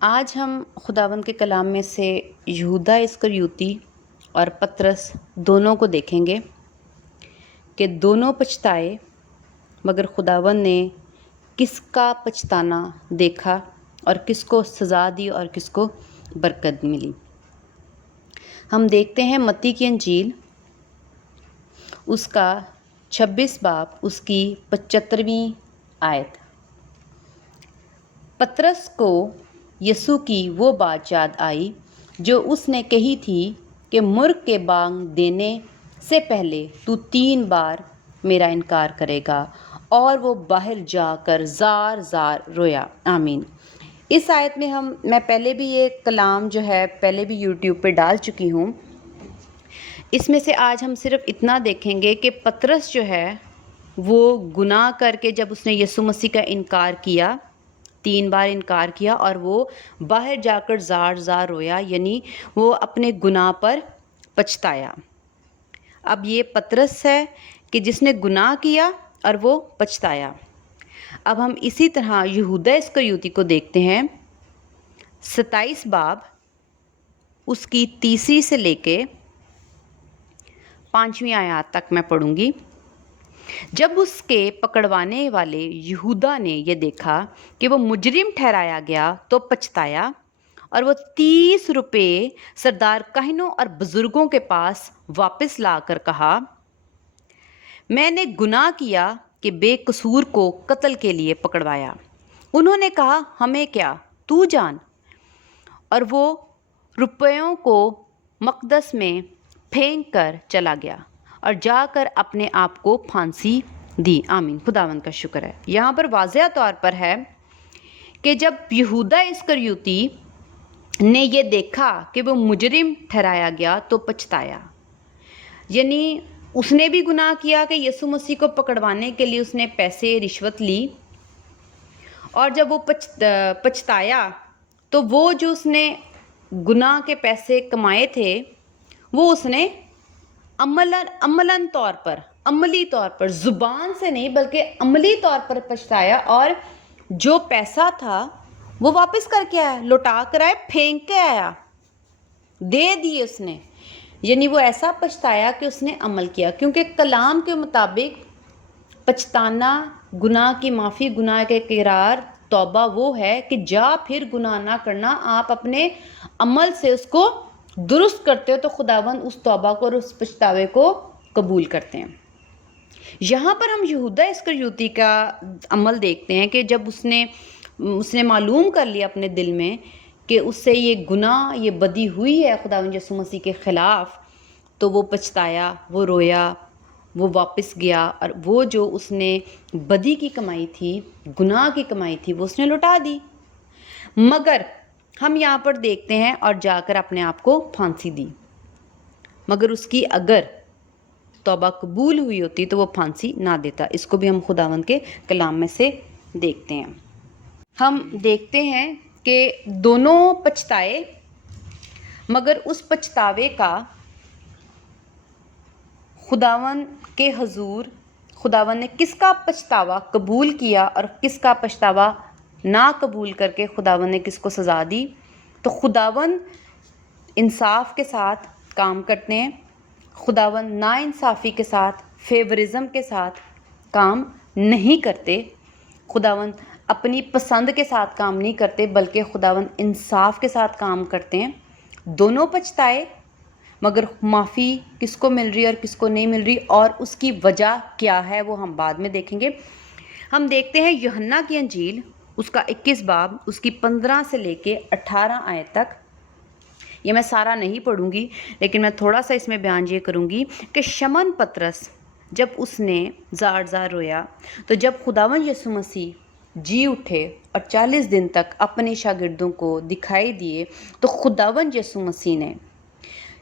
آج ہم خداوند کے کلام میں سے یہودا اسکریوتی اور پطرس دونوں کو دیکھیں گے کہ دونوں پچھتائے، مگر خداوند نے کس کا پچھتانا دیکھا اور کس کو سزا دی اور کس کو برکت ملی۔ ہم دیکھتے ہیں متی کی انجیل اس کا 26 باب اس کی 75ویں آیت۔ پطرس کو یسوع کی وہ بات یاد آئی جو اس نے کہی تھی کہ مرغ کے بانگ دینے سے پہلے تو 3 بار میرا انکار کرے گا، اور وہ باہر جا کر زار زار رویا۔ آمین۔ اس آیت میں میں پہلے بھی یہ کلام جو ہے پہلے بھی یوٹیوب پہ ڈال چکی ہوں۔ اس میں سے آج ہم صرف اتنا دیکھیں گے کہ پطرس جو ہے وہ گناہ کر کے جب اس نے یسوع مسیح کا انکار کیا، 3 بار انکار کیا، اور وہ باہر جا کر زار زار رویا، یعنی وہ اپنے گناہ پر پچھتایا۔ اب یہ پطرس ہے کہ جس نے گناہ کیا اور وہ پچھتایا۔ اب ہم اسی طرح یہودا اسکریوتی کو دیکھتے ہیں۔ 27 باب اس کی 3 سے لے کے 5ویں آیات تک میں پڑھوں گی۔ جب اس کے پکڑوانے والے یہودا نے یہ دیکھا کہ وہ مجرم ٹھہرایا گیا تو پچھتایا، اور وہ 30 روپے سردار کاہنوں اور بزرگوں کے پاس واپس لا کر کہا، میں نے گناہ کیا کہ بے قصور کو قتل کے لیے پکڑوایا۔ انہوں نے کہا، ہمیں کیا، تو جان۔ اور وہ روپیوں کو مقدس میں پھینک کر چلا گیا اور جا کر اپنے آپ کو پھانسی دی۔ آمین۔ خداوند کا شکر ہے۔ یہاں پر واضح طور پر ہے کہ جب یہودا اسکریوتی نے یہ دیکھا کہ وہ مجرم ٹھہرایا گیا تو پچھتایا، یعنی اس نے بھی گناہ کیا کہ یسوع مسیح کو پکڑوانے کے لیے اس نے پیسے رشوت لی، اور جب وہ پچھتایا تو وہ جو اس نے گناہ کے پیسے کمائے تھے وہ اس نے عملی طور پر زبان سے نہیں بلکہ عملی طور پر پچھتایا، اور جو پیسہ تھا وہ واپس کر کے آیا، لوٹا کر آیا، پھینک کے آیا، دے دیے اس نے۔ یعنی وہ ایسا پچھتایا کہ اس نے عمل کیا، کیونکہ کلام کے مطابق پچھتانا، گناہ کی معافی، گناہ کے اقرار، توبہ وہ ہے کہ جا پھر گناہ نہ کرنا، آپ اپنے عمل سے اس کو درست کرتے ہو تو خداوند اس توبہ کو اور اس پچھتاوے کو قبول کرتے ہیں۔ یہاں پر ہم یہودا اسکریوتی کا عمل دیکھتے ہیں کہ جب اس نے معلوم کر لیا اپنے دل میں کہ اس سے یہ گناہ، یہ بدی ہوئی ہے خداوند یسوع مسیح کے خلاف، تو وہ پچھتایا، وہ رویا، وہ واپس گیا، اور وہ جو اس نے بدی کی کمائی تھی، گناہ کی کمائی تھی، وہ اس نے لوٹا دی۔ مگر ہم یہاں پر دیکھتے ہیں اور جا کر اپنے آپ کو پھانسی دی، مگر اس کی اگر توبہ قبول ہوئی ہوتی تو وہ پھانسی نہ دیتا۔ اس کو بھی ہم خداوند کے کلام میں سے دیکھتے ہیں۔ ہم دیکھتے ہیں کہ دونوں پچھتائے، مگر اس پچھتاوے کا خداوند کے حضور خداوند نے کس کا پچھتاوا قبول کیا اور کس کا پچھتاوا نہ قبول کر کے خداوند نے کس کو سزا دی۔ تو خداوند انصاف کے ساتھ کام کرتے ہیں، خداوند نا انصافی کے ساتھ، فیورزم کے ساتھ کام نہیں کرتے۔ خداوند اپنی پسند کے ساتھ کام نہیں کرتے بلکہ خداوند انصاف کے ساتھ کام کرتے ہیں۔ دونوں پچھتائے، مگر معافی کس کو مل رہی ہے اور کس کو نہیں مل رہی، اور اس کی وجہ کیا ہے وہ ہم بعد میں دیکھیں گے۔ ہم دیکھتے ہیں یوحنا کی انجیل اس کا 21 باب اس کی 15 سے لے کے 18 آیت تک۔ یہ میں سارا نہیں پڑھوں گی، لیکن میں تھوڑا سا اس میں بیان یہ کروں گی کہ شمن پطرس جب اس نے زار زار رویا، تو جب خداوند یسوع مسیح جی اٹھے اور 40 دن تک اپنے شاگردوں کو دکھائی دیے، تو خداوند یسوع مسیح نے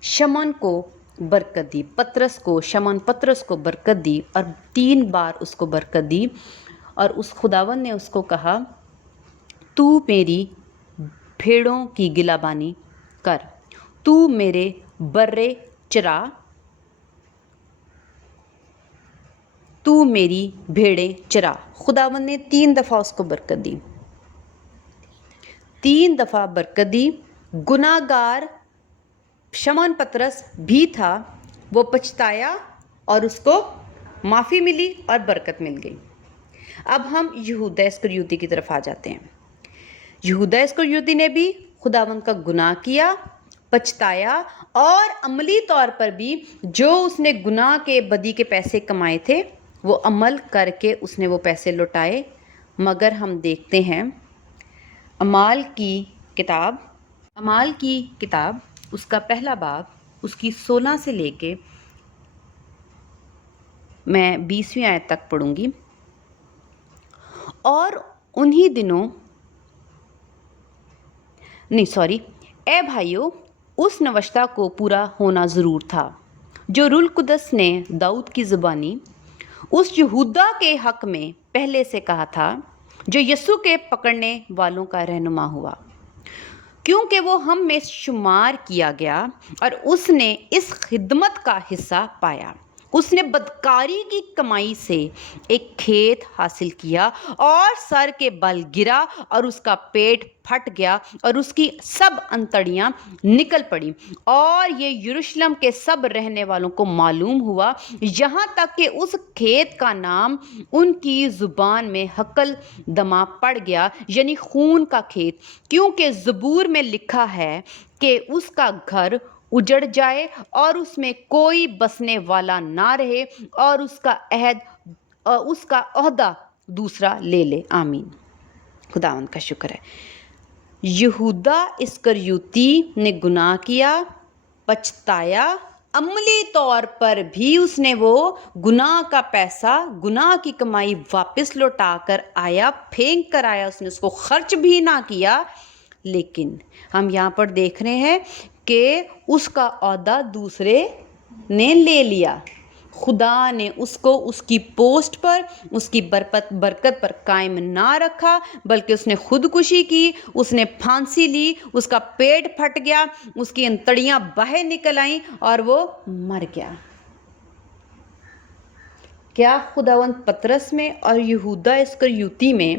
شمن کو برکت دی، شمن پطرس کو برکت دی، اور 3 بار اس کو برکت دی، اور اس خداوند نے اس کو کہا، تو میری بھیڑوں کی گلابانی کر، تو میرے برے چرا، تو میری بھیڑیں چرا۔ خداوند نے 3 دفعہ اس کو برکت دی۔ 3 دفعہ برکت دی. گناہ گار شمعون پطرس بھی تھا، وہ پچھتایا اور اس کو معافی ملی اور برکت مل گئی. اب ہم یہودا اسکریوتی کی طرف آ جاتے ہیں. یہودا اسکریوتی نے بھی خداوند کا گناہ کیا، پچھتایا اور عملی طور پر بھی جو اس نے گناہ کے بدی کے پیسے کمائے تھے وہ عمل کر کے اس نے وہ پیسے لوٹائے. مگر ہم دیکھتے ہیں اعمال کی کتاب اس کا پہلا باب اس کی 16 سے لے کے میں 20ویں آیت تک پڑھوں گی. اور انہی دنوں اے بھائیو، اس نوشتہ کو پورا ہونا ضرور تھا جو روح القدس نے داؤد کی زبانی اس یہودا کے حق میں پہلے سے کہا تھا جو یسوع کے پکڑنے والوں کا رہنما ہوا، کیونکہ وہ ہم میں شمار کیا گیا اور اس نے اس خدمت کا حصہ پایا. اس نے بدکاری کی کمائی سے ایک کھیت حاصل کیا اور سر کے بل گرا اور اس کا پیٹ پھٹ گیا اور اس کی سب انتڑیاں نکل پڑی، اور یہ یروشلم کے سب رہنے والوں کو معلوم ہوا، یہاں تک کہ اس کھیت کا نام ان کی زبان میں حقل دمہ پڑ گیا، یعنی خون کا کھیت، کیونکہ زبور میں لکھا ہے کہ اس کا گھر اجڑ جائے اور اس میں کوئی بسنے والا نہ رہے اور اس کا عہدہ دوسرا لے لے. آمین. خداوند کا شکر ہے. یہودا اسکریوتی نے گناہ کیا، پچھتایا، عملی طور پر بھی اس نے وہ گناہ کا پیسہ، گناہ کی کمائی واپس لوٹا کر آیا، پھینک کر آیا، اس نے اس کو خرچ بھی نہ کیا. لیکن ہم یہاں پر دیکھ رہے ہیں کہ اس کا عہدہ دوسرے نے لے لیا. خدا نے اس کو اس کی پوسٹ پر، اس کی برکت پر قائم نہ رکھا، بلکہ اس نے خودکشی کی، اس نے پھانسی لی، اس کا پیٹ پھٹ گیا، اس کی انتڑیاں باہر نکل آئیں اور وہ مر گیا. کیا خداوند پطرس میں اور یہودا اسکریوتی میں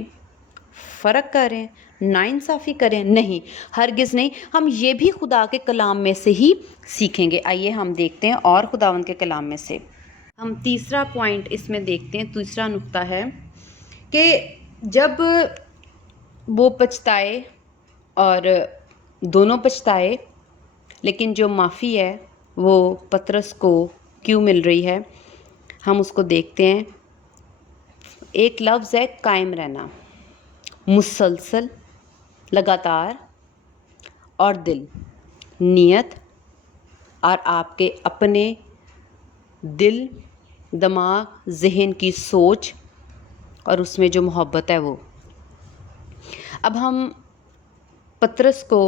فرق کریں، ناانصافی کریں؟ نہیں، ہرگز نہیں. ہم یہ بھی خدا کے کلام میں سے ہی سیکھیں گے. آئیے ہم دیکھتے ہیں اور خداوند کے کلام میں سے ہم تیسرا پوائنٹ اس میں دیکھتے ہیں. تیسرا نقطہ ہے کہ جب وہ پچھتائے اور دونوں پچھتائے، لیکن جو معافی ہے وہ پطرس کو کیوں مل رہی ہے، ہم اس کو دیکھتے ہیں. ایک لفظ ہے قائم رہنا، مسلسل، لگاتار، اور دل، نیت، اور آپ کے اپنے دل، دماغ، ذہن کی سوچ اور اس میں جو محبت ہے وہ. اب ہم پطرس کو،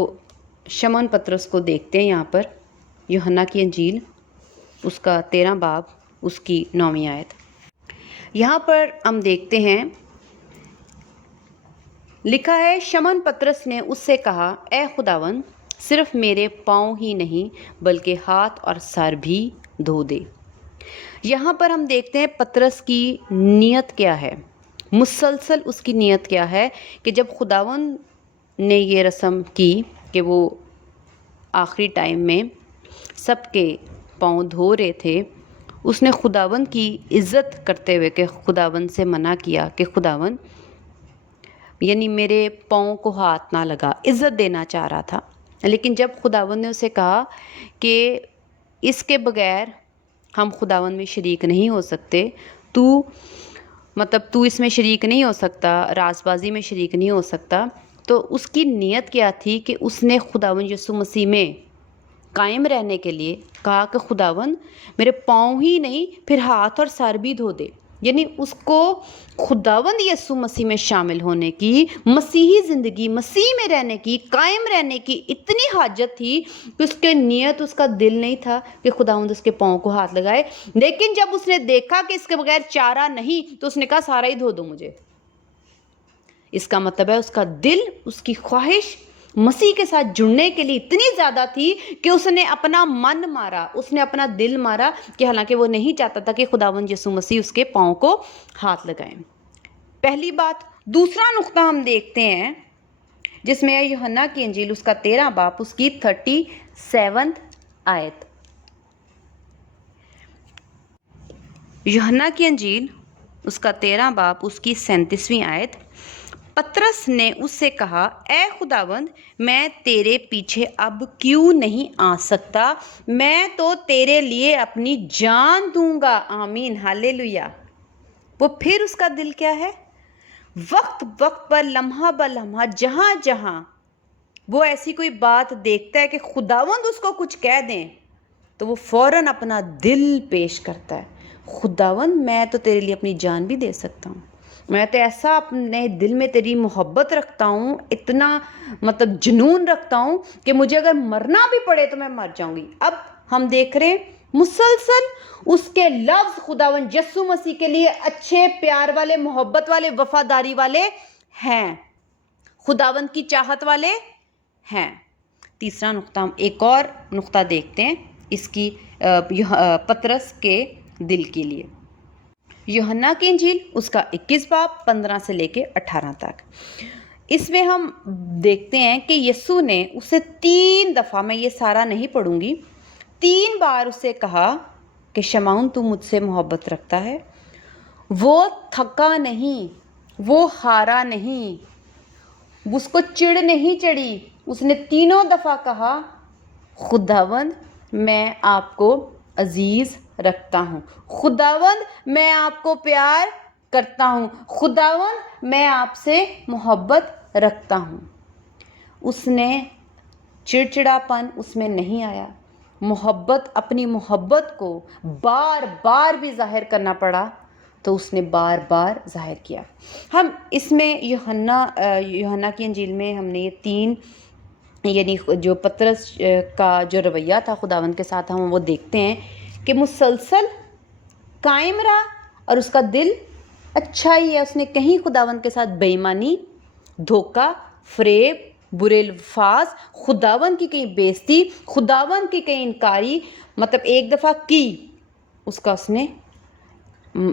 شمعون پطرس کو دیکھتے ہیں. یہاں پر یوحنا کی انجیل اس کا 13 باب اس کی 9ویں آیت. یہاں پر ہم دیکھتے ہیں لکھا ہے، شمعون پطرس نے اس سے کہا، اے خداوند، صرف میرے پاؤں ہی نہیں بلکہ ہاتھ اور سر بھی دھو دے. یہاں پر ہم دیکھتے ہیں پطرس کی نیت کیا ہے، مسلسل اس کی نیت کیا ہے کہ جب خداوند نے یہ رسم کی کہ وہ آخری ٹائم میں سب کے پاؤں دھو رہے تھے، اس نے خداوند کی عزت کرتے ہوئے کہ خداوند سے منع کیا کہ خداوند، یعنی میرے پاؤں کو ہاتھ نہ لگا، عزت دینا چاہ رہا تھا. لیکن جب خداوند نے اسے کہا کہ اس کے بغیر ہم خداوند میں شریک نہیں ہو سکتے، تو اس میں شریک نہیں ہو سکتا، راز بازی میں شریک نہیں ہو سکتا، تو اس کی نیت کیا تھی کہ اس نے خداوند یسوع مسیح میں قائم رہنے کے لیے کہا کہ خداوند میرے پاؤں ہی نہیں پھر ہاتھ اور سر بھی دھو دے. یعنی اس کو خداوند یسوع مسیح میں شامل ہونے کی، مسیحی زندگی، مسیح میں رہنے کی، قائم رہنے کی اتنی حاجت تھی کہ اس کے نیت، اس کا دل نہیں تھا کہ خداوند اس کے پاؤں کو ہاتھ لگائے. لیکن جب اس نے دیکھا کہ اس کے بغیر چارہ نہیں تو اس نے کہا سارا ہی دھو دو مجھے. اس کا مطلب ہے اس کا دل، اس کی خواہش مسیح کے ساتھ جڑنے کے لیے اتنی زیادہ تھی کہ اس نے اپنا من مارا، اس نے اپنا دل مارا، کہ حالانکہ وہ نہیں چاہتا تھا کہ خداوند یسوع مسیح اس کے پاؤں کو ہاتھ لگائیں. پہلی بات. دوسرا نقطہ ہم دیکھتے ہیں، جس میں ہے یوحنا کی انجیل اس کا 13 باب اس کی 37 آیت۔ یوحنا کی انجیل اس کا 13 باب اس کی 37ویں آیت۔ پطرس نے اس سے کہا، اے خداوند، میں تیرے پیچھے اب کیوں نہیں آ سکتا؟ میں تو تیرے لیے اپنی جان دوں گا۔ آمین، ہالےلویا۔ وہ پھر اس کا دل کیا ہے؟ وقت وقت پر، لمحہ بہ لمحہ، جہاں جہاں وہ ایسی کوئی بات دیکھتا ہے کہ خداوند اس کو کچھ کہہ دیں تو وہ فوراً اپنا دل پیش کرتا ہے۔ خداوند، میں تو تیرے لیے اپنی جان بھی دے سکتا ہوں، میں تو ایسا اپنے دل میں تیری محبت رکھتا ہوں، اتنا جنون رکھتا ہوں کہ مجھے اگر مرنا بھی پڑے تو میں مر جاؤں گی۔ اب ہم دیکھ رہے ہیں مسلسل اس کے لفظ خداوند یسوع مسیح کے لیے اچھے، پیار والے، محبت والے، وفاداری والے ہیں، خداوند کی چاہت والے ہیں۔ تیسرا نقطہ، ہم ایک اور نقطہ دیکھتے ہیں اس کی پطرس کے دل کے لیے۔ یوحنا کی انجیل اس کا 21 باب 15 سے لے کے 18 تک۔ اس میں ہم دیکھتے ہیں کہ یسوع نے اسے 3 دفعہ، میں یہ سارا نہیں پڑھوں گی، 3 بار اسے کہا کہ شمعون، تو مجھ سے محبت رکھتا ہے۔ وہ تھکا نہیں، وہ ہارا نہیں، اس کو چڑ نہیں چڑھی، اس نے 3 دفعہ کہا، خداوند میں آپ کو عزیز رکھتا ہوں، خداوند میں آپ کو پیار کرتا ہوں، خداوند میں آپ سے محبت رکھتا ہوں۔ اس نے چڑچڑاپن اس میں نہیں آیا، محبت، اپنی محبت کو بار بار بھی ظاہر کرنا پڑا تو اس نے بار بار ظاہر کیا۔ ہم اس میں یوحنا کی انجیل میں ہم نے یہ 3 یعنی جو پطرس کا جو رویہ تھا خداوند کے ساتھ، ہم وہ دیکھتے ہیں کہ مسلسل قائم رہا اور اس کا دل اچھا ہی ہے۔ اس نے کہیں خداوند کے ساتھ بے ایمانی، دھوکہ، فریب، برے الفاظ، خداوند کی کہیں بےزتی، خداوند کی کہیں انکاری، ایک دفعہ کی، اس کا اس نے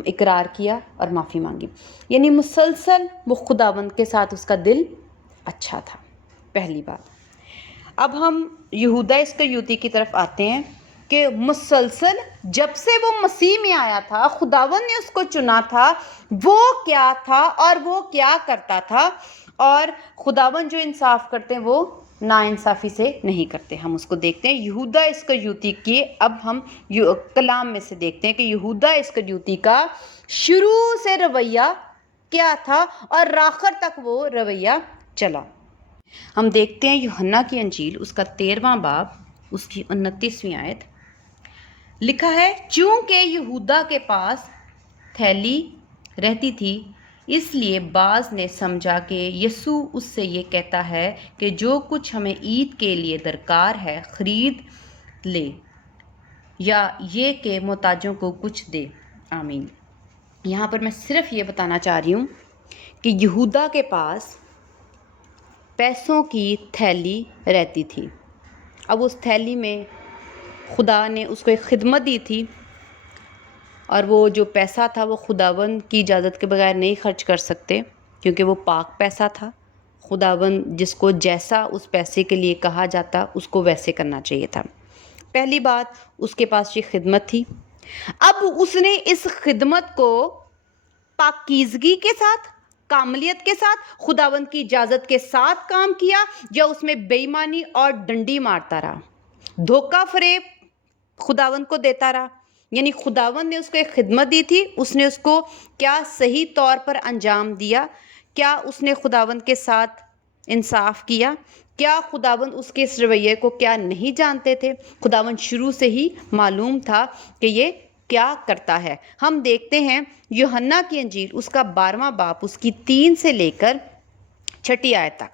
اقرار کیا اور معافی مانگی، یعنی مسلسل وہ خداوند کے ساتھ اس کا دل اچھا تھا۔ پہلی بات۔ اب ہم یہودا اسکریوتی کی طرف آتے ہیں کہ مسلسل جب سے وہ مسیح میں آیا تھا، خداوند نے اس کو چنا تھا، وہ کیا تھا اور وہ کیا کرتا تھا، اور خداوند جو انصاف کرتے ہیں وہ ناانصافی سے نہیں کرتے۔ ہم اس کو دیکھتے ہیں یہودا اسکریوتی کے، اب ہم کلام میں سے دیکھتے ہیں کہ یہودا اسکریوتی کا شروع سے رویہ کیا تھا اور آخر تک وہ رویہ چلا۔ ہم دیکھتے ہیں یوحنا کی انجیل اس کا 13واں باب اس کی 29ویں آیت۔ لکھا ہے، چونکہ یہودا کے پاس تھیلی رہتی تھی، اس لیے بعض نے سمجھا کہ یسوع اس سے یہ کہتا ہے کہ جو کچھ ہمیں عید کے لیے درکار ہے خرید لے، یا یہ کہ محتاجوں کو کچھ دے۔ آمین۔ یہاں پر میں صرف یہ بتانا چاہ رہی ہوں کہ یہودا کے پاس پیسوں کی تھیلی رہتی تھی۔ اب اس تھیلی میں خدا نے اس کو ایک خدمت دی تھی، اور وہ جو پیسہ تھا وہ خداوند کی اجازت کے بغیر نہیں خرچ کر سکتے، کیونکہ وہ پاک پیسہ تھا۔ خداوند جس کو جیسا اس پیسے کے لیے کہا جاتا اس کو ویسے کرنا چاہیے تھا۔ پہلی بات، اس کے پاس یہ خدمت تھی۔ اب اس نے اس خدمت کو پاکیزگی کے ساتھ، کاملیت کے ساتھ، خداوند کی اجازت کے ساتھ کام کیا، یا اس میں بے ایمانی اور ڈنڈی مارتا رہا، دھوکہ فریب خداوند کو دیتا رہا؟ یعنی خداوند نے اس کو ایک خدمت دی تھی، اس نے اس کو کیا صحیح طور پر انجام دیا؟ کیا اس نے خداوند کے ساتھ انصاف کیا؟ کیا خداوند اس کے اس رویے کو کیا نہیں جانتے تھے؟ خداوند شروع سے ہی معلوم تھا کہ یہ کیا کرتا ہے۔ ہم دیکھتے ہیں یوحنا کی انجیل اس کا 12واں باب اس کی 3 سے لے کر 6 آیت تک۔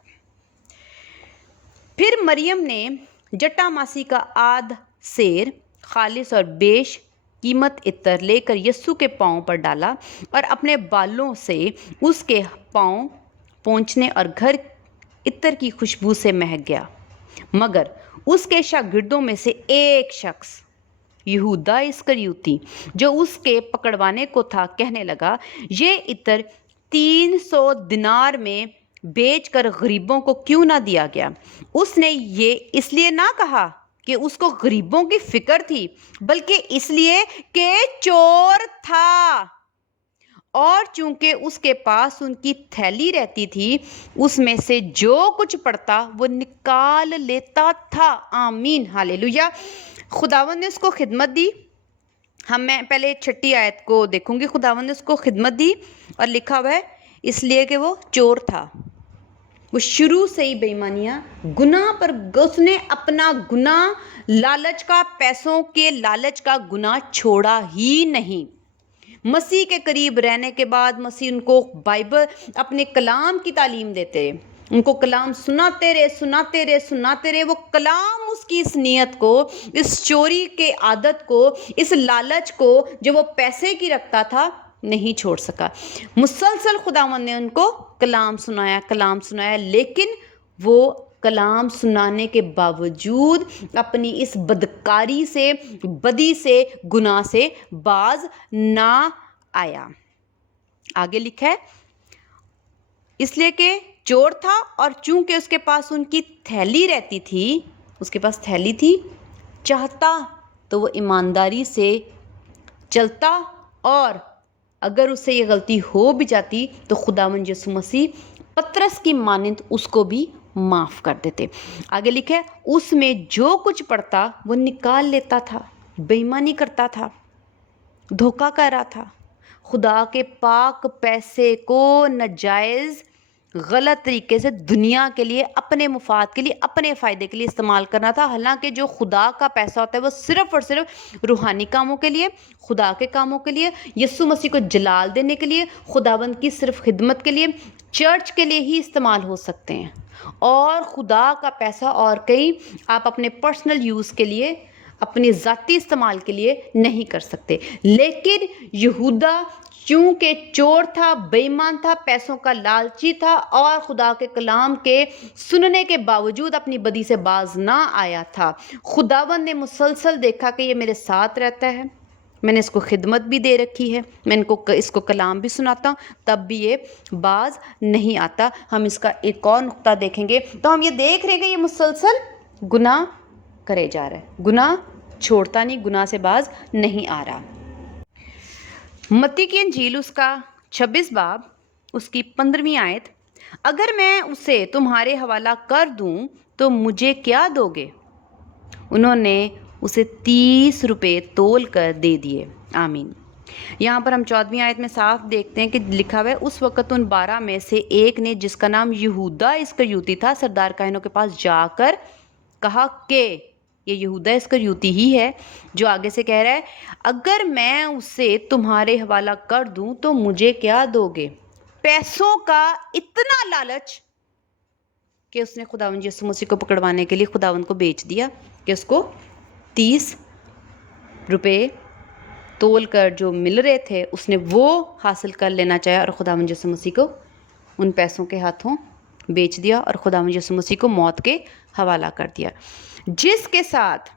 پھر مریم نے جٹا ماسی کا آدھ سیر خالص اور بیش قیمت عطر لے کر یسوع کے پاؤں پر ڈالا، اور اپنے بالوں سے اس کے پاؤں پونچھنے اور گھر عطر کی خوشبو سے مہک گیا۔ مگر اس کے شاگردوں میں سے ایک شخص، یہودا اسکریوتی، جو اس کے پکڑوانے کو تھا، کہنے لگا، یہ عطر 300 دینار میں بیچ کر غریبوں کو کیوں نہ دیا گیا؟ اس نے یہ اس لیے نہ کہا کہ اس کو غریبوں کی فکر تھی، بلکہ اس لیے کہ چور تھا، اور چونکہ اس کے پاس ان کی تھیلی رہتی تھی، اس میں سے جو کچھ پڑتا وہ نکال لیتا تھا۔ آمین، ہاللیلویہ۔ خداوند نے اس کو خدمت دی۔ میں پہلے 6 آیت کو دیکھوں گی۔ خداوند نے اس کو خدمت دی اور لکھا ہوا ہے اس لیے کہ وہ چور تھا۔ وہ شروع سے ہی بے ایمانیاں، گناہ پر اس نے اپنا گناہ، لالچ کا، پیسوں کے لالچ کا گناہ چھوڑا ہی نہیں۔ مسیح کے قریب رہنے کے بعد مسیح ان کو بائبل، اپنے کلام کی تعلیم دیتے، ان کو کلام سناتے رہے۔ وہ کلام اس کی اس نیت کو، اس چوری کے عادت کو، اس لالچ کو جو وہ پیسے کی رکھتا تھا نہیں چھوڑ سکا۔ مسلسل خداوند نے ان کو کلام سنایا، لیکن وہ کلام سنانے کے باوجود اپنی اس بدکاری سے، بدی سے، گناہ سے باز نہ آیا۔ آگے لکھا ہے اس لیے کہ چور تھا، اور چونکہ اس کے پاس ان کی تھیلی رہتی تھی، اس کے پاس تھیلی تھی، چاہتا تو وہ ایمانداری سے چلتا، اور اگر اس سے یہ غلطی ہو بھی جاتی تو خداوند یسوع مسیح پطرس کی مانند اس کو بھی معاف کر دیتے۔ آگے لکھے اس میں جو کچھ پڑتا وہ نکال لیتا تھا، بے ایمانی کرتا تھا، دھوکہ کر رہا تھا، خدا کے پاک پیسے کو ناجائز غلط طریقے سے دنیا کے لیے، اپنے مفاد کے لیے، اپنے فائدے کے لیے استعمال کرنا تھا۔ حالانکہ جو خدا کا پیسہ ہوتا ہے وہ صرف اور صرف روحانی کاموں کے لیے، خدا کے کاموں کے لیے، یسوع مسیح کو جلال دینے کے لیے، خداوند کی صرف خدمت کے لیے، چرچ کے لیے ہی استعمال ہو سکتے ہیں، اور خدا کا پیسہ اور کہیں آپ اپنے پرسنل یوز کے لیے، اپنے ذاتی استعمال کے لیے نہیں کر سکتے۔ لیکن یہودا چونکہ چور تھا، بے ایمان تھا، پیسوں کا لالچی تھا، اور خدا کے کلام کے سننے کے باوجود اپنی بدی سے باز نہ آیا تھا، خداوند نے مسلسل دیکھا کہ یہ میرے ساتھ رہتا ہے، میں نے اس کو خدمت بھی دے رکھی ہے، میں اس کو کلام بھی سناتا ہوں، تب بھی یہ باز نہیں آتا۔ ہم اس کا ایک اور نقطہ دیکھیں گے تو ہم یہ دیکھ رہے ہیں کہ یہ مسلسل گناہ کرے جا رہا ہے، گناہ چھوڑتا نہیں، گناہ سے باز نہیں آ رہا۔ متی کی انجیل اس کا 26 باب اس کی 15ویں آیت، اگر میں اسے تمہارے حوالہ کر دوں تو مجھے کیا دو گے؟ انہوں نے اسے 30 روپے تول کر دے دیے۔ آمین۔ یہاں پر ہم 14ویں آیت میں صاف دیکھتے ہیں کہ لکھا ہوا ہے اس وقت ان 12 میں سے ایک نے جس کا نام یہودا اسکریوتی تھا سردار کاہنوں کے پاس جا کر کہا کہ یہ یہودا اسکریوتی ہی ہے جو آگے سے کہہ رہا ہے اگر میں اسے تمہارے حوالہ کر دوں تو مجھے کیا دو گے؟ پیسوں کا اتنا لالچ کہ اس نے خداوند یسوع مسیح کو پکڑوانے کے لیے خداوند کو بیچ دیا کہ اس کو 30 روپے تول کر جو مل رہے تھے اس نے وہ حاصل کر لینا چاہا، اور خداوند یسوع مسیح کو ان پیسوں کے ہاتھوں بیچ دیا اور خداوند یسوع مسیح کو موت کے حوالہ کر دیا۔ جس کے ساتھ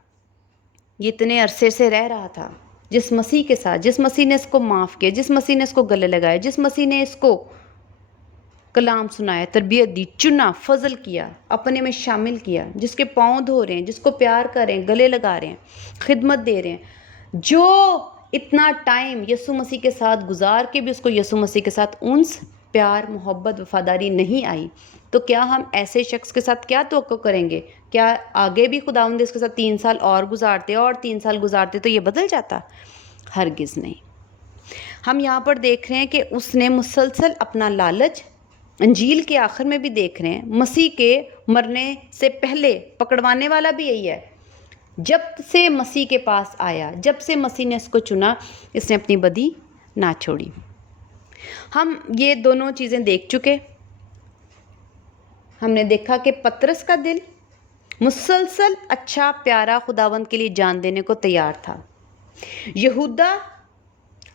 یہ اتنے عرصے سے رہ رہا تھا، جس مسیح کے ساتھ، جس مسیح نے اس کو معاف کیا، جس مسیح نے اس کو گلے لگائے، جس مسیح نے اس کو کلام سنایا، تربیت دی، چنا، فضل کیا، اپنے میں شامل کیا، جس کے پاؤں دھو رہے ہیں، جس کو پیار کر رہے ہیں، گلے لگا رہے ہیں، خدمت دے رہے ہیں، جو اتنا ٹائم یسوع مسیح کے ساتھ گزار کے بھی اس کو یسوع مسیح کے ساتھ انس، پیار، محبت، وفاداری نہیں آئی، تو کیا ہم ایسے شخص کے ساتھ کیا توقع کریں گے؟ کیا آگے بھی خداوند اس کے ساتھ 3 سال اور گزارتے اور 3 سال گزارتے تو یہ بدل جاتا؟ ہرگز نہیں۔ ہم یہاں پر دیکھ رہے ہیں کہ اس نے مسلسل اپنا لالچ، انجیل کے آخر میں بھی دیکھ رہے ہیں، مسیح کے مرنے سے پہلے پکڑوانے والا بھی یہی ہے، جب سے مسیح کے پاس آیا، جب سے مسیح نے اس کو چنا، اس نے اپنی بدی نہ چھوڑی۔ ہم یہ دونوں چیزیں دیکھ چکے۔ ہم نے دیکھا کہ پطرس کا دل مسلسل اچھا پیارا خداوند کے لیے جان دینے کو تیار تھا۔ یہودا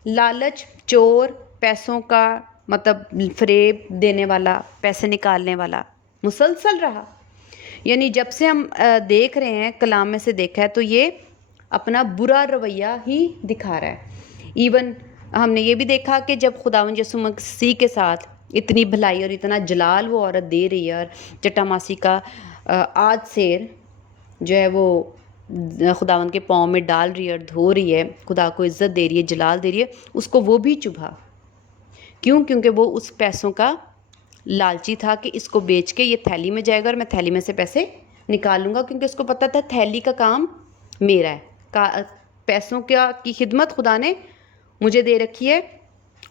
لالچ، چور، پیسوں کا مطلب فریب دینے والا، پیسے نکالنے والا مسلسل رہا۔ یعنی جب سے ہم دیکھ رہے ہیں کلام میں سے دیکھا ہے تو یہ اپنا برا رویہ ہی دکھا رہا ہے۔ ایون ہم نے یہ بھی دیکھا کہ جب خداوند یسوع مسیح کے ساتھ اتنی بھلائی اور اتنا جلال وہ عورت دے رہی ہے، اور جٹا ماسی کا آج سیر جو ہے وہ خداوند کے پاؤں میں ڈال رہی ہے اور دھو رہی ہے، خدا کو عزت دے رہی ہے، جلال دے رہی ہے، اس کو وہ بھی چبھا. کیوں؟ کیونکہ وہ اس پیسوں کا لالچی تھا کہ اس کو بیچ کے یہ تھیلی میں جائے گا اور میں تھیلی میں سے پیسے نکال لوں گا، کیونکہ اس کو پتہ تھا تھیلی کا کام میرا ہے، پیسوں کی خدمت خدا نے مجھے دے رکھی ہے.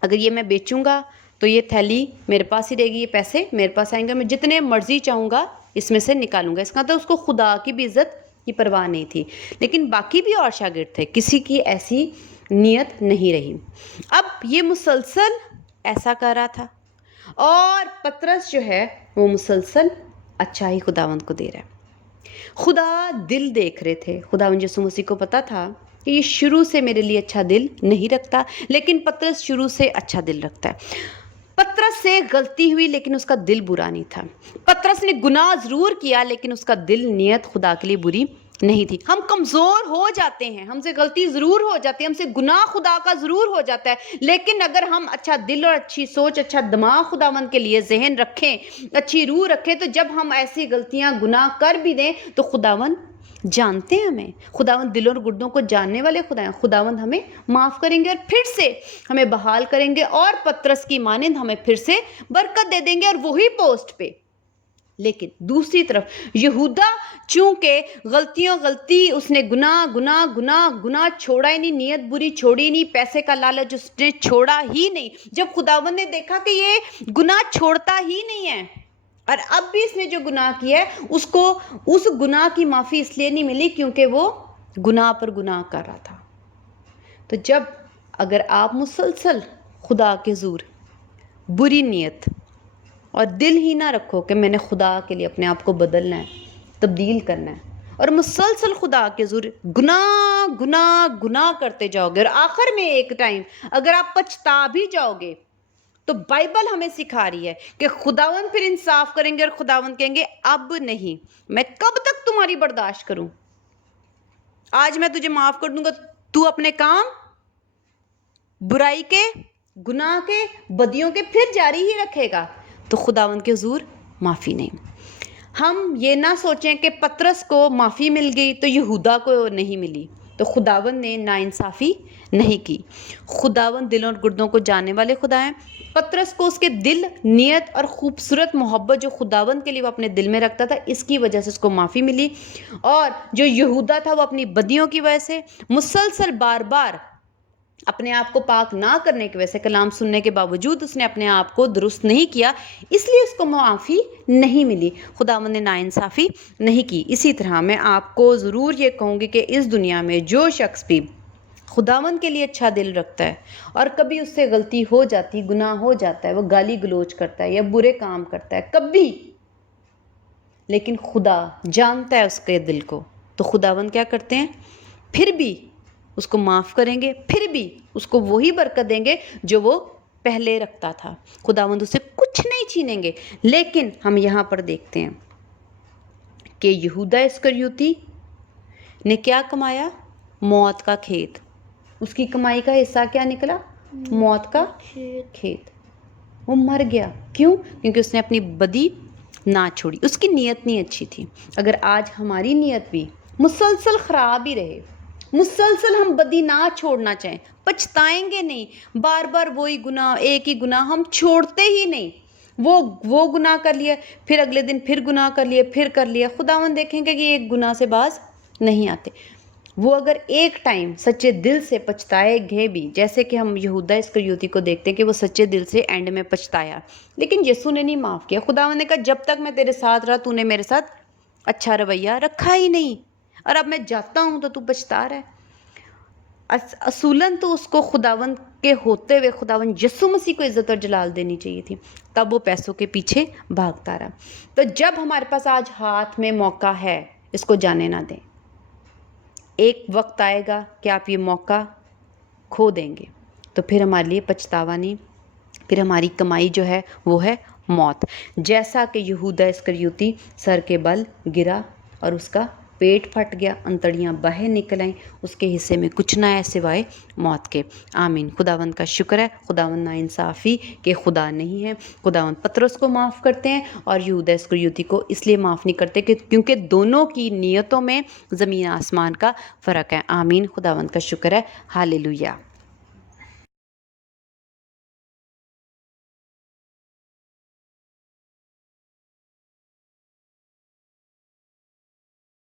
اگر یہ میں بیچوں گا تو یہ تھیلی میرے پاس ہی رہے گی، یہ پیسے میرے پاس آئیں گے، میں جتنے مرضی چاہوں گا اس میں سے نکالوں گا. اس کا تو اس کو خدا کی بھی عزت کی پرواہ نہیں تھی. لیکن باقی بھی اور شاگرد تھے، کسی کی ایسی نیت نہیں رہی. اب یہ مسلسل ایسا کر رہا تھا، اور پطرس جو ہے وہ مسلسل اچھا ہی خداوند کو دے رہا ہے. خدا دل دیکھ رہے تھے. خداوند یسوع مسیح کو پتا تھا کہ یہ شروع سے میرے لیے اچھا دل نہیں رکھتا، لیکن پطرس شروع سے اچھا دل رکھتا ہے. پطرس سے غلطی ہوئی لیکن اس کا دل برا نہیں تھا. پطرس نے گناہ ضرور کیا لیکن اس کا دل نیت خدا کے لیے بری نہیں تھی. ہم کمزور ہو جاتے ہیں، ہم سے غلطی ضرور ہو جاتی ہے، ہم سے گناہ خدا کا ضرور ہو جاتا ہے، لیکن اگر ہم اچھا دل اور اچھی سوچ، اچھا دماغ خداوند کے لیے ذہن رکھیں، اچھی روح رکھیں، تو جب ہم ایسی غلطیاں گناہ کر بھی دیں تو خداوند جانتے ہیں ہمیں. خداوند دلوں اور گردوں کو جاننے والے خدا ہیں. خداوند ہمیں معاف کریں گے اور پھر سے ہمیں بحال کریں گے، اور پطرس کی مانند ہمیں پھر سے برکت دے دیں گے، اور وہی پوسٹ پہ. لیکن دوسری طرف یہودا چونکہ غلطی اس نے گناہ چھوڑا ہی نہیں، نیت بری چھوڑی نہیں، پیسے کا لالچ اس نے چھوڑا ہی نہیں. جب خداوند نے دیکھا کہ یہ گناہ چھوڑتا ہی نہیں ہے، اور اب بھی اس نے جو گناہ کیا ہے اس کو اس گناہ کی معافی اس لیے نہیں ملی کیونکہ وہ گناہ پر گناہ کر رہا تھا. تو جب اگر آپ مسلسل خدا کے حضور بری نیت اور دل ہی نہ رکھو کہ میں نے خدا کے لیے اپنے آپ کو بدلنا ہے، تبدیل کرنا ہے، اور مسلسل خدا کے حضور گناہ کرتے جاؤ گے، اور آخر میں ایک ٹائم اگر آپ پچھتا بھی جاؤ گے، تو بائبل ہمیں سکھا رہی ہے کہ خداوند پھر انصاف کریں گے، اور خداوند کہیں گے اب نہیں، میں کب تک تمہاری برداشت کروں؟ آج میں تجھے معاف کر دوں گا، تو اپنے کام برائی کے، گناہ کے، بدیوں کے پھر جاری ہی رکھے گا، تو خداوند کے حضور معافی نہیں. ہم یہ نہ سوچیں کہ پطرس کو معافی مل گئی تو یہودا کو نہیں ملی، تو خداوند نے ناانصافی نہیں کی. خداوند دلوں اور گردوں کو جاننے والے خدا ہیں. پطرس کو اس کے دل، نیت اور خوبصورت محبت جو خداوند کے لیے وہ اپنے دل میں رکھتا تھا، اس کی وجہ سے اس کو معافی ملی. اور جو یہودا تھا وہ اپنی بدیوں کی وجہ سے مسلسل بار بار اپنے آپ کو پاک نہ کرنے کی وجہ سے، کلام سننے کے باوجود اس نے اپنے آپ کو درست نہیں کیا، اس لیے اس کو معافی نہیں ملی. خداوند نے ناانصافی نہیں کی. اسی طرح میں آپ کو ضرور یہ کہوں گی کہ اس دنیا میں جو شخص بھی خداوند کے لیے اچھا دل رکھتا ہے اور کبھی اس سے غلطی ہو جاتی، گناہ ہو جاتا ہے، وہ گالی گلوچ کرتا ہے یا برے کام کرتا ہے کبھی، لیکن خدا جانتا ہے اس کے دل کو، تو خداوند کیا کرتے ہیں؟ پھر بھی اس کو معاف کریں گے، پھر بھی اس کو وہی برکت دیں گے جو وہ پہلے رکھتا تھا. خداوند اسے کچھ نہیں چھینیں گے. لیکن ہم یہاں پر دیکھتے ہیں کہ یہودا اسکریوتی نے کیا کمایا؟ موت کا کھیت. اس کی کمائی کا حصہ کیا نکلا؟ موت کا کھیت. وہ مر گیا. کیوں؟ کیونکہ اس نے اپنی بدی نہ چھوڑی، اس کی نیت نہیں اچھی تھی. اگر آج ہماری نیت بھی مسلسل خراب ہی رہے، مسلسل ہم بدی نہ چھوڑنا چاہیں، پچھتائیں گے نہیں، بار بار وہی گناہ، ایک ہی گناہ ہم چھوڑتے ہی نہیں، وہ گناہ کر لیا، پھر اگلے دن پھر گناہ کر لیا، پھر کر لیا، خداوند دیکھیں گے کہ یہ ایک گناہ سے باز نہیں آتے. وہ اگر ایک ٹائم سچے دل سے پچھتائے گئے بھی، جیسے کہ ہم یہودا اسکریوتی کو دیکھتے ہیں کہ وہ سچے دل سے اینڈ میں پچھتایا، لیکن یسوع نے نہیں معاف کیا. خداوند نے کہا جب تک میں تیرے ساتھ رہا تو نے میرے ساتھ اچھا رویہ رکھا ہی نہیں، اور اب میں جاتا ہوں تو پچھتا رہا ہے. اصولاً تو اس کو خداوند کے ہوتے ہوئے خداوند یسوع مسیح کو عزت اور جلال دینی چاہیے تھی، تب وہ پیسوں کے پیچھے بھاگتا رہا. تو جب ہمارے پاس آج ہاتھ میں موقع ہے، اس کو جانے نہ دیں. ایک وقت آئے گا کہ آپ یہ موقع کھو دیں گے، تو پھر ہمارے لیے پچھتاوا نہیں، پھر ہماری کمائی جو ہے وہ ہے موت. جیسا کہ یہودا اسکریوتی سر کے بل گرا اور اس کا پیٹ پھٹ گیا، انتڑیاں باہر نکل آئیں، اس کے حصے میں کچھ نہ ہے سوائے موت کے۔ آمین۔ خداوند کا شکر ہے، خداوند نا انصافی کہ خدا نہیں ہے۔ خداوند پطرس کو معاف کرتے ہیں اور یہودا اسکریوتی کو اس لیے معاف نہیں کرتے کہ کیونکہ دونوں کی نیتوں میں زمین آسمان کا فرق ہے۔ آمین۔ خداوند کا شکر ہے۔ ہاللویا۔